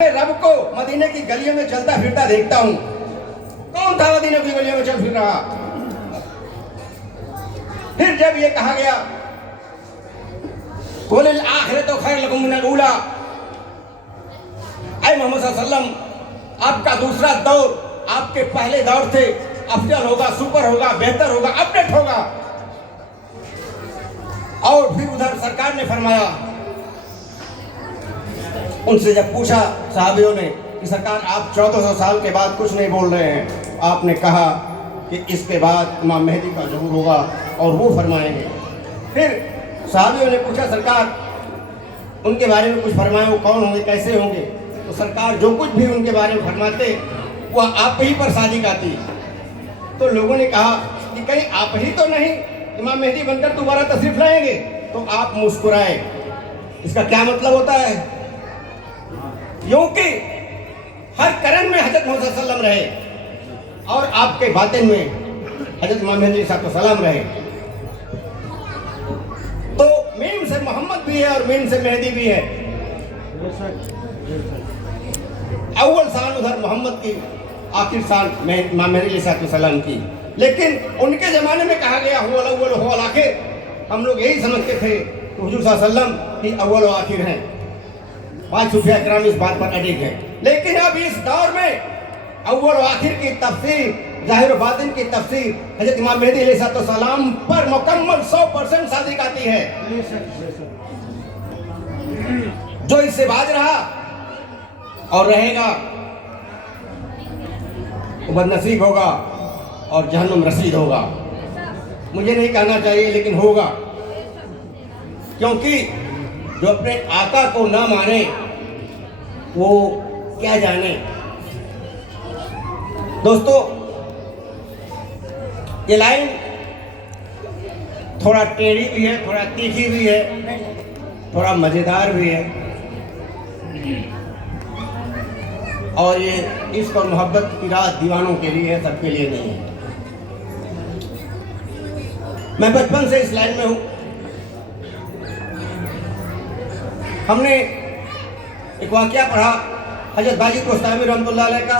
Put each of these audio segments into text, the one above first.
रब को मदीने की गलियों में चलता फिरता देखता हूँ। कौन था मदीने की गलियों में चल फिर रहा? फिर जब ये कहा गया कुल आखिरत खैर लकुम मिनल ऊला, ऐ मोहम्मद सल्लल्लाहु अलैहि वसल्लम, आपका दूसरा दौर आपके पहले दौर से अफजल होगा, सुपर होगा, बेहतर होगा, अपडेट होगा। और फिर उधर सरकार ने फरमाया, उनसे जब पूछा साहबियों ने कि सरकार आप 1400 साल के बाद कुछ नहीं बोल रहे हैं, आपने कहा कि इसके बाद इमाम मेहदी का ज़हूर होगा और वो फरमाएंगे। फिर साहबियों ने पूछा सरकार उनके बारे में कुछ फरमाए, वो कौन होंगे, कैसे होंगे? तो सरकार जो कुछ भी उनके बारे में फरमाते वह आप ही पर सादिक आती। तो लोगों ने कहा कि कहीं आप ही तो नहीं इमाम मेहदी बनकर दोबारा तशरीफ लाएंगे? तो आप मुस्कुराए। इसका क्या मतलब होता है? क्योंकि हर करन में हजरत मोहम्मद सल्लल्लाहु अलैहि वसल्लम रहे और आपके बातिन में हजरत इमाम मेहदी सलाम रहे। तो मीम से मोहम्मद भी है और मीम से मेहदी भी है। अव्वल शान उधर मोहम्मद की, आखिर शान इमाम मेहदी सलाम की। लेकिन उनके जमाने में कहा गया हुवल अव्वल हुवल आखिर। हम लोग यही समझते थे कि हुजूर सल्लल्लाहु अलैहि वसल्लम की अव्वल और आखिर हैं। पांच सूफिया इकराम इस बात पर अडिग है। लेकिन अब इस दौर में अव्वल और आखिर की तफसीर, जाहिर और बातिन की तफसीर हजरत इमाम मेहदी अलैहिस्सलाम पर मुकम्मल 100% सादिक आती है। जो इससे बाज रहा और रहेगा वो बदनसीब होगा और जहन्नुम रसीद होगा। मुझे नहीं कहना चाहिए लेकिन होगा, क्योंकि जो अपने आका को ना माने वो क्या जाने। दोस्तों, ये लाइन थोड़ा टेढ़ी भी है, थोड़ा तीखी भी है, थोड़ा मजेदार भी है, और ये इश्क और मोहब्बत की रात दीवानों के लिए है, सबके लिए नहीं है। मैं बचपन से इस लाइन में हूं। हमने एक वाक़या पढ़ा हजरत बाजी कोस्तामी रहमतुल्लाह अलैह का।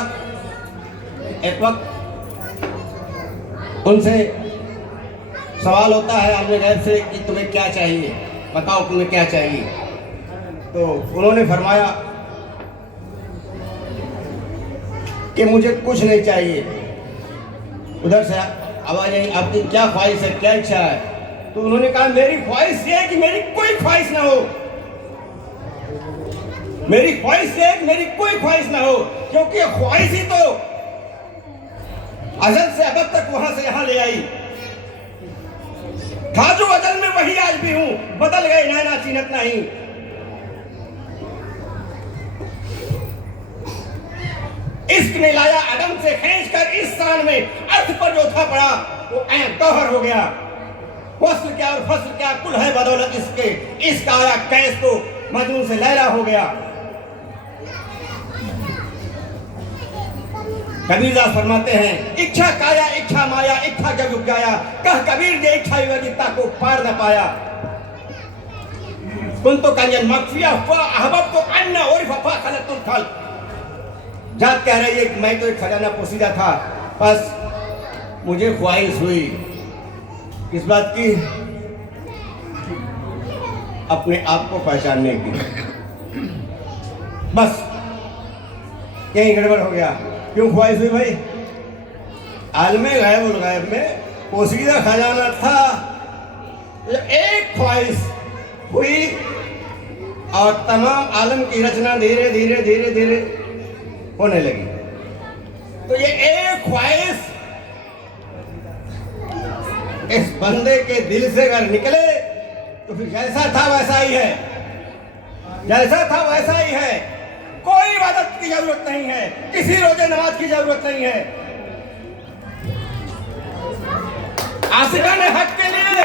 एक वक्त उनसे सवाल होता है आलम गैब से कि तुम्हें क्या चाहिए, बताओ तुम्हें क्या चाहिए। तो उन्होंने फरमाया कि मुझे कुछ नहीं चाहिए। उधर से आवाज़ आई, आपकी क्या ख्वाहिश है, क्या इच्छा है? तो उन्होंने कहा मेरी ख्वाहिश ये है कि मेरी कोई ख्वाहिश ना हो। मेरी ख्वाहिश है कि मेरी कोई ख्वाहिश ना हो, क्योंकि ख्वाहिश ही तो अजल से अब तक वहां से यहां ले आई। था जो अजल में वही आज भी हूं, बदल गए नैना चीनत नहीं। इश्क ने लाया अदम से खींच कर इस शान में, अर्थ पर जो था पड़ा वो ऐ गौहर हो गया। वस्ल क्या और फसल क्या, कुल है बदौलत इसके। इश्क आया कैस तो मजनू से लैला हो गया। कबीरदास फरमाते हैं, इच्छा काया इच्छा माया, इच्छा जग उपजाया, कह कबीर जे इच्छा विविधता को पार न पाया। कुन तो कंजन मखफिया हुआ अहबब तो अन्ना और फफा खलतुल खल। जात कह रही है कि मैं तो एक खजाना पोसीदा था, बस मुझे ख्वाहिश हुई किस बात की? अपने आप को पहचानने की। बस यही गड़बड़ हो गया। क्यों ख्वाहिश हुई भाई? आलमे गैबुल गैब में पोसीदा खजाना था, एक ख्वाहिश हुई और तमाम आलम की रचना धीरे धीरे धीरे धीरे होने लगी। तो ये एक ख्वाहिश इस बंदे के दिल से अगर निकले तो फिर जैसा था वैसा ही है, जैसा था वैसा ही है। कोई इबादत की जरूरत नहीं है, किसी रोजे नमाज की जरूरत नहीं है। आशिकाने हक के लिए